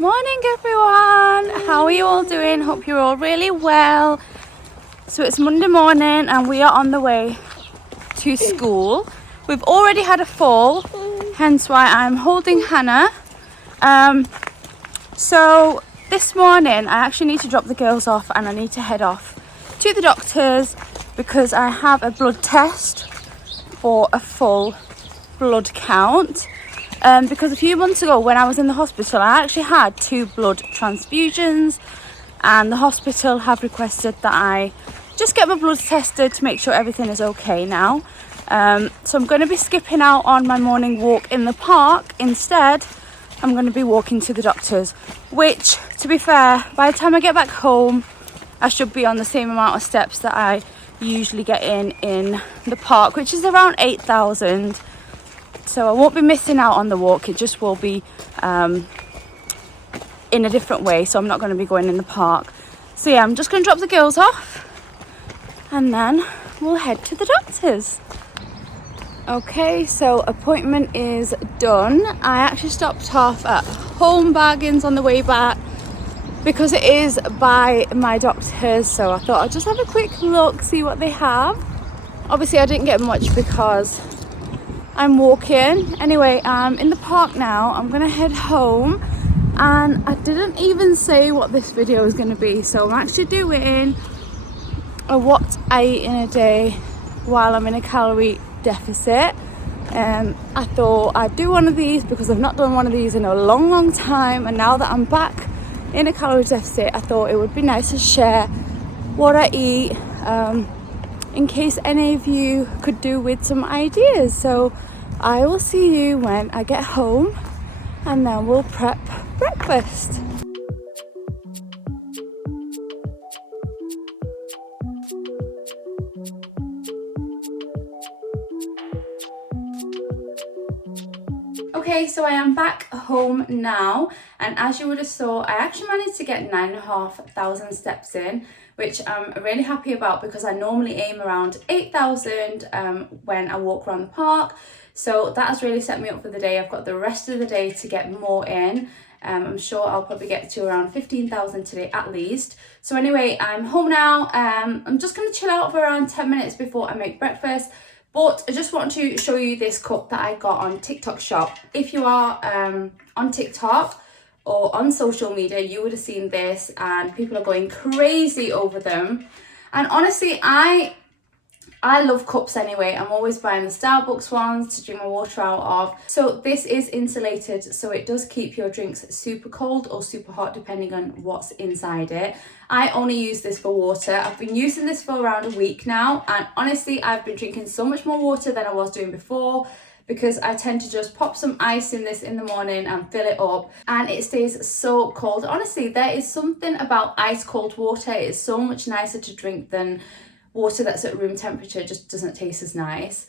Morning everyone, how are you all doing? Hope you're all really well. So it's Monday morning and we are on the way to school. We've already had a fall, hence why I'm holding Hannah. So this morning I actually need to drop the girls off and I need to head off to the doctor's because I have a blood test for a full blood count. Because a few months ago when I was in the hospital I actually had 2 blood transfusions and the hospital have requested that I just get my blood tested to make sure everything is okay now. So I'm going to be skipping out on my morning walk in the park. Instead I'm going to be walking to the doctor's, which, to be fair, by the time I get back home I should be on the same amount of steps that I usually get in the park, which is around 8,000. So I won't be missing out on the walk, it just will be in a different way, so I'm not going to be going in the park. So yeah, I'm just going to drop the girls off and then we'll head to the doctor's. Okay, so appointment is done. I actually stopped off at Home Bargains on the way back because it is by my doctor's, so I thought I'd just have a quick look, see what they have. Obviously I didn't get much because I'm walking. Anyway, I'm in the park now. I'm gonna head home and I didn't even say what this video is gonna be, so I'm actually doing a what I eat in a day while I'm in a calorie deficit. I thought I'd do one of these because I've not done one of these in a long time, and now that I'm back in a calorie deficit I thought it would be nice to share what I eat in case any of you could do with some ideas. So I will see you when I get home and then we'll prep breakfast. Okay, so I am back home now, and as you would have saw, I actually managed to get 9,500 steps in, which I'm really happy about because I normally aim around 8,000 when I walk around the park. So that has really set me up for the day. I've got the rest of the day to get more in. I'm sure I'll probably get to around 15,000 today at least. So anyway, I'm home now. I'm just going to chill out for around 10 minutes before I make breakfast. But I just want to show you this cup that I got on TikTok shop. If you are on TikTok or on social media, you would have seen this and people are going crazy over them. And honestly, I love cups anyway. I'm always buying the Starbucks ones to drink my water out of. So this is insulated, so it does keep your drinks super cold or super hot depending on what's inside it. I only use this for water. I've been using this for around a week now, and honestly I've been drinking so much more water than I was doing before because I tend to just pop some ice in this in the morning and fill it up and it stays so cold. Honestly, there is something about ice cold water. It's so much nicer to drink than water that's at room temperature. Just doesn't taste as nice.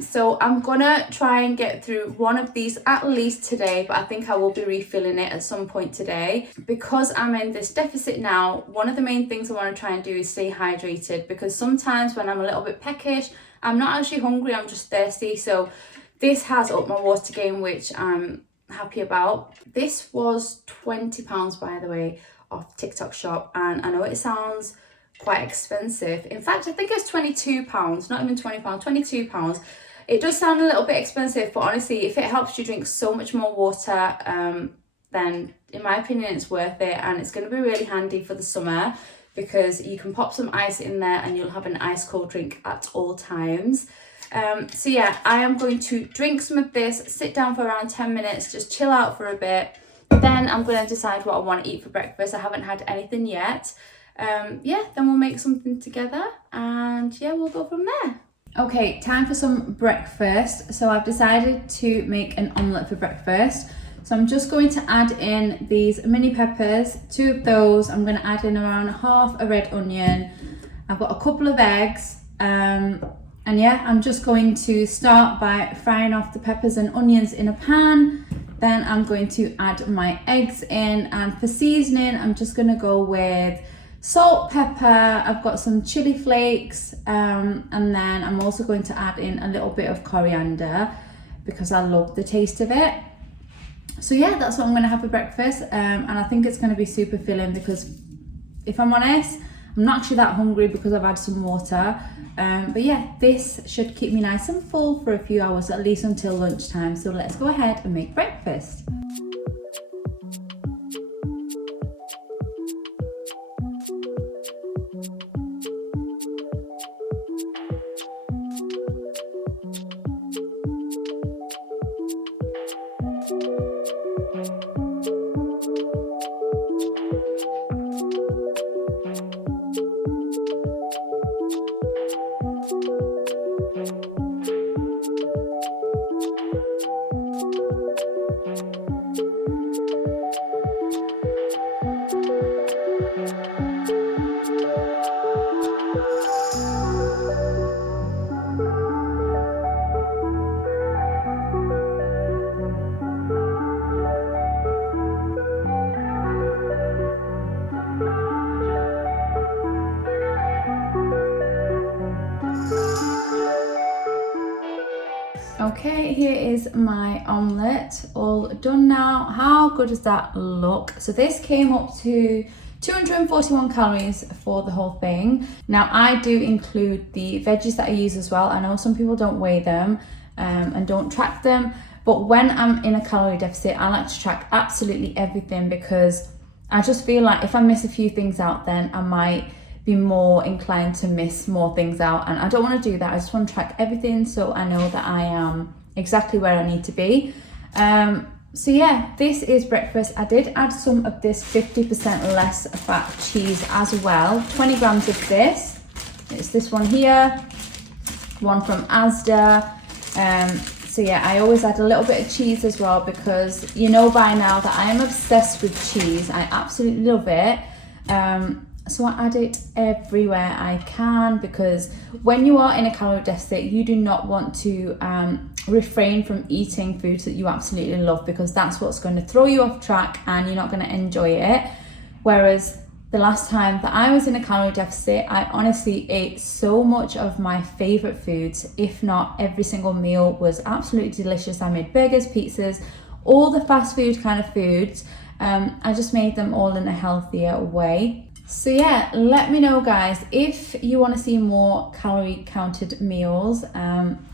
So I'm gonna try and get through one of these at least today, but I think I will be refilling it at some point today. Because I'm in this deficit now, one of the main things I want to try and do is stay hydrated, because sometimes when I'm a little bit peckish, I'm not actually hungry, I'm just thirsty. So this has upped my water gain, which I'm happy about. This was £20, by the way, off TikTok shop, and I know it sounds quite expensive. In fact, I think it's £22, not even £20, £22. It does sound a little bit expensive, but honestly, if it helps you drink so much more water, then in my opinion it's worth it, and it's going to be really handy for the summer because you can pop some ice in there and you'll have an ice cold drink at all times. So yeah, I am going to drink some of this, sit down for around 10 minutes, just chill out for a bit. Then I'm going to decide what I want to eat for breakfast. I haven't had anything yet. Yeah, then we'll make something together and yeah, we'll go from there. Okay, time for some breakfast. So I've decided to make an omelette for breakfast. So I'm just going to add in these mini peppers, 2 of those. I'm going to add in around half a red onion. I've got a couple of eggs. And yeah, I'm just going to start by frying off the peppers and onions in a pan. Then I'm going to add my eggs in, and for seasoning, I'm just going to go with salt, pepper. I've got some chili flakes, and then I'm also going to add in a little bit of coriander because I love the taste of it. So yeah, that's what I'm gonna have for breakfast, and I think it's gonna be super filling because if I'm honest, I'm not actually that hungry because I've had some water. But yeah, this should keep me nice and full for a few hours, at least until lunchtime. So let's go ahead and make breakfast. Okay, here is my omelette all done now. How good does that look? So this came up to 241 calories for the whole thing. Now I do include the veggies that I use as well. I know some people don't weigh them and don't track them, but when I'm in a calorie deficit, I like to track absolutely everything because I just feel like if I miss a few things out, then I might be more inclined to miss more things out, and I don't want to do that. I just want to track everything so I know that I am exactly where I need to be. So yeah, this is breakfast. I did add some of this 50% less fat cheese as well, 20 grams of this. It's this one here, one from Asda. So yeah, I always add a little bit of cheese as well because you know by now that I am obsessed with cheese. I absolutely love it. So I add it everywhere I can because when you are in a calorie deficit, you do not want to refrain from eating foods that you absolutely love because that's what's going to throw you off track and you're not going to enjoy it. Whereas the last time that I was in a calorie deficit, I honestly ate so much of my favorite foods, if not every single meal was absolutely delicious. I made burgers, pizzas, all the fast food kind of foods. I just made them all in a healthier way. So yeah, let me know guys, if you want to see more calorie counted meals,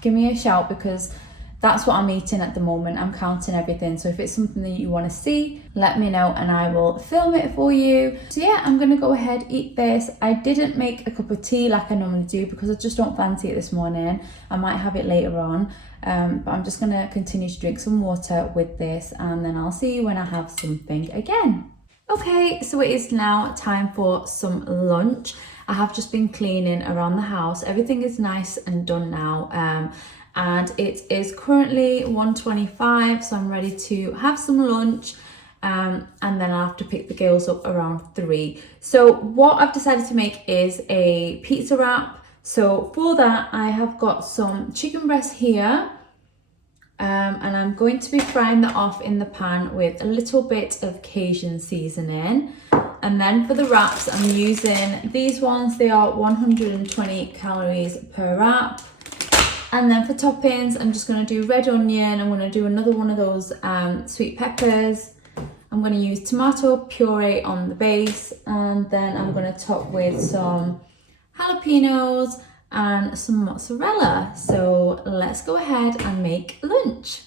give me a shout because that's what I'm eating at the moment. I'm counting everything. So if it's something that you want to see, let me know and I will film it for you. So yeah, I'm going to go ahead, eat this. I didn't make a cup of tea like I normally do because I just don't fancy it this morning. I might have it later on. But I'm just going to continue to drink some water with this and then I'll see you when I have something again. Okay, so it is now time for some lunch. I have just been cleaning around the house. Everything is nice and done now. And it is currently 1:25, so I'm ready to have some lunch. And then I'll have to pick the girls up around 3. So what I've decided to make is a pizza wrap. So for that, I have got some chicken breast here. And I'm going to be frying that off in the pan with a little bit of Cajun seasoning. And then for the wraps, I'm using these ones. They are 120 calories per wrap. And then for toppings, I'm just going to do red onion. I'm going to do another one of those sweet peppers. I'm going to use tomato puree on the base. And then I'm going to top with some jalapenos and some mozzarella. So let's go ahead and make lunch.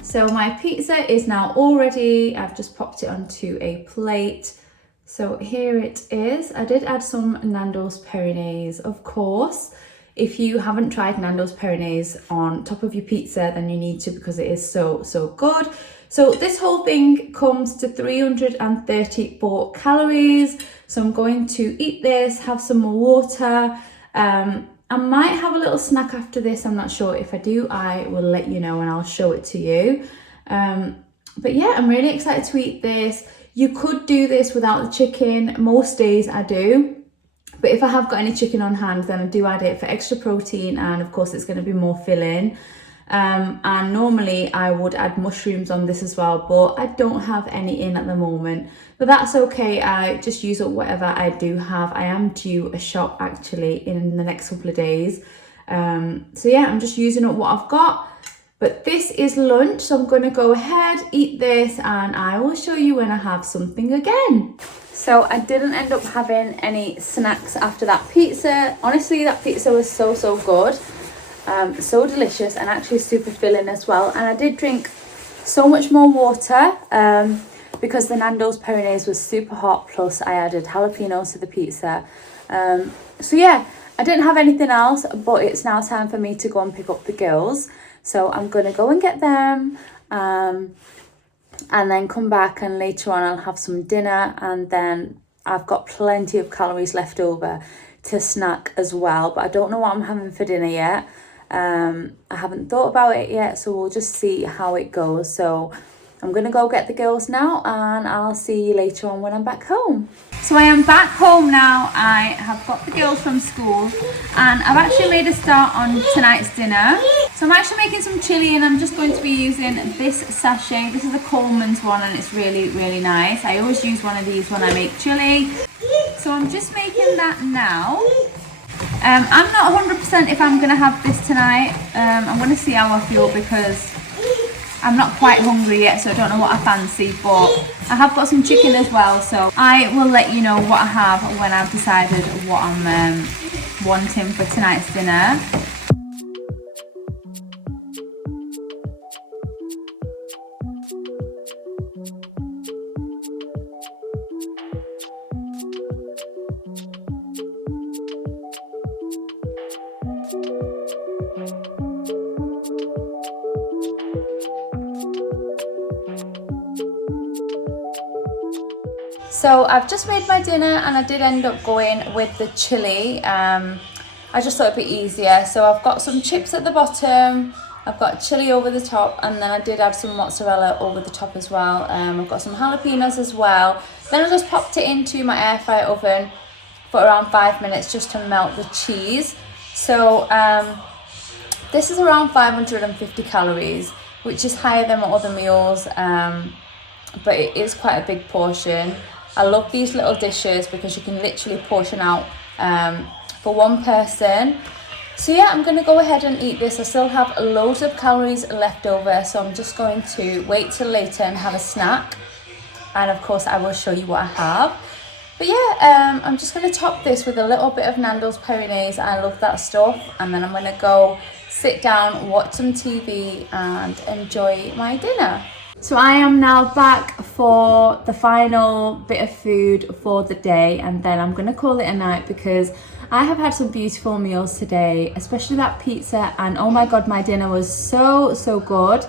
So my pizza is now all ready. I've just popped it onto a plate. So here it is. I did add some Nando's Peronaise, of course. If you haven't tried Nando's Peronaise on top of your pizza, then you need to because it is so good. So this whole thing comes to 334 calories. So I'm going to eat this, have some more water. I might have a little snack after this. I'm not sure. If I do, I will let you know and I'll show it to you. But yeah, I'm really excited to eat this. You could do this without the chicken. Most days I do. But if I have got any chicken on hand, then I do add it for extra protein, and of course it's going to be more filling. And normally I would add mushrooms on this as well, but I don't have any in at the moment. But that's okay, I just use up whatever I do have. I am due a shop actually in the next couple of days. So yeah, I'm just using up what I've got. But this is lunch, so I'm going to go ahead, eat this, and I will show you when I have something again. So I didn't end up having any snacks after that pizza. Honestly, that pizza was so good. So delicious and actually super filling as well. And I did drink so much more water because the Nando's Pyrenees was super hot. Plus I added jalapenos to the pizza. So yeah, I didn't have anything else, but it's now time for me to go and pick up the girls. So I'm going to go and get them. And then come back, and later on I'll have some dinner, and then I've got plenty of calories left over to snack as well, but I don't know what I'm having for dinner yet. I haven't thought about it yet, so we'll just see how it goes. So I'm gonna go get the girls now, and I'll see you later on when I'm back home. So I am back home now. I have got the girls from school, and I've actually made a start on tonight's dinner. So I'm actually making some chili, and I'm just going to be using this sachet. This is a Coleman's one, and it's really nice. I always use one of these when I make chili. So I'm just making that now. I'm not 100% if I'm going to have this tonight. I'm going to see how I feel because I'm not quite hungry yet, so I don't know what I fancy, but I have got some chicken as well, so I will let you know what I have when I've decided what I'm wanting for tonight's dinner. So I've just made my dinner, and I did end up going with the chili. I just thought it'd be easier. So I've got some chips at the bottom, I've got chili over the top, and then I did add some mozzarella over the top as well. I've got some jalapenos as well. Then I just popped it into my air fryer oven for around 5 minutes just to melt the cheese. So this is around 550 calories, which is higher than my other meals, but it is quite a big portion. I love these little dishes because you can literally portion out for one person. So yeah, I'm going to go ahead and eat this. I still have loads of calories left over, so I'm just going to wait till later and have a snack. And of course I will show you what I have. But yeah, I'm just going to top this with a little bit of Nando's Pyrenees. I love that stuff. And then I'm going to go sit down, watch some TV and enjoy my dinner. So I am now back for the final bit of food for the day, and then I'm going to call it a night because I have had some beautiful meals today, especially that pizza, and oh my god, my dinner was so good.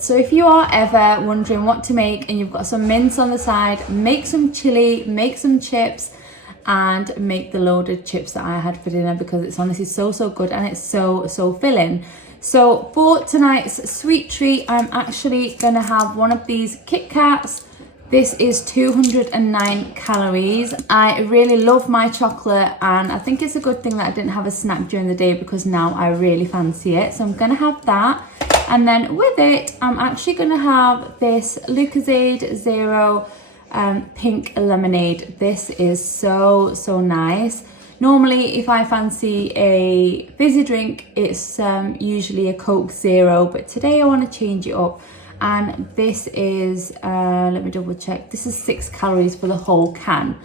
So if you are ever wondering what to make and you've got some mince on the side, make some chili, make some chips, and make the loaded chips that I had for dinner because it's honestly so good and it's so filling. So for tonight's sweet treat, I'm actually going to have one of these Kit Kats. This is 209 calories. I really love my chocolate, and I think it's a good thing that I didn't have a snack during the day because now I really fancy it. So I'm going to have that. And then with it, I'm actually going to have this Lucozade Zero pink lemonade. This is so nice. Normally, if I fancy a fizzy drink, it's usually a Coke Zero, but today I want to change it up. And this is, let me double check, this is 6 calories for the whole can.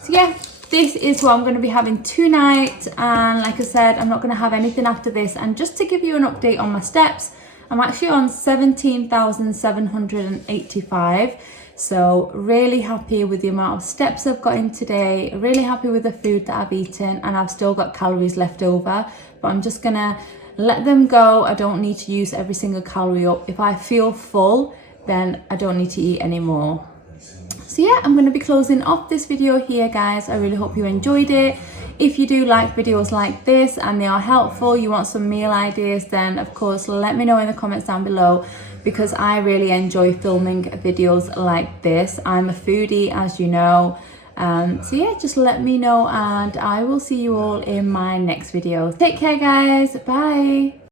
So yeah, this is what I'm going to be having tonight. And like I said, I'm not going to have anything after this. And just to give you an update on my steps, I'm actually on 17,785. So really happy with the amount of steps I've got in today, really happy with the food that I've eaten, and I've still got calories left over, but I'm just gonna let them go. I don't need to use every single calorie up. If I feel full, then I don't need to eat anymore. So yeah, I'm going to be closing off this video here, guys. I really hope you enjoyed it. If you do like videos like this and they are helpful, you want some meal ideas, then of course let me know in the comments down below, because I really enjoy filming videos like this. I'm a foodie, as you know. So yeah, just let me know, and I will see you all in my next video. Take care, guys. Bye.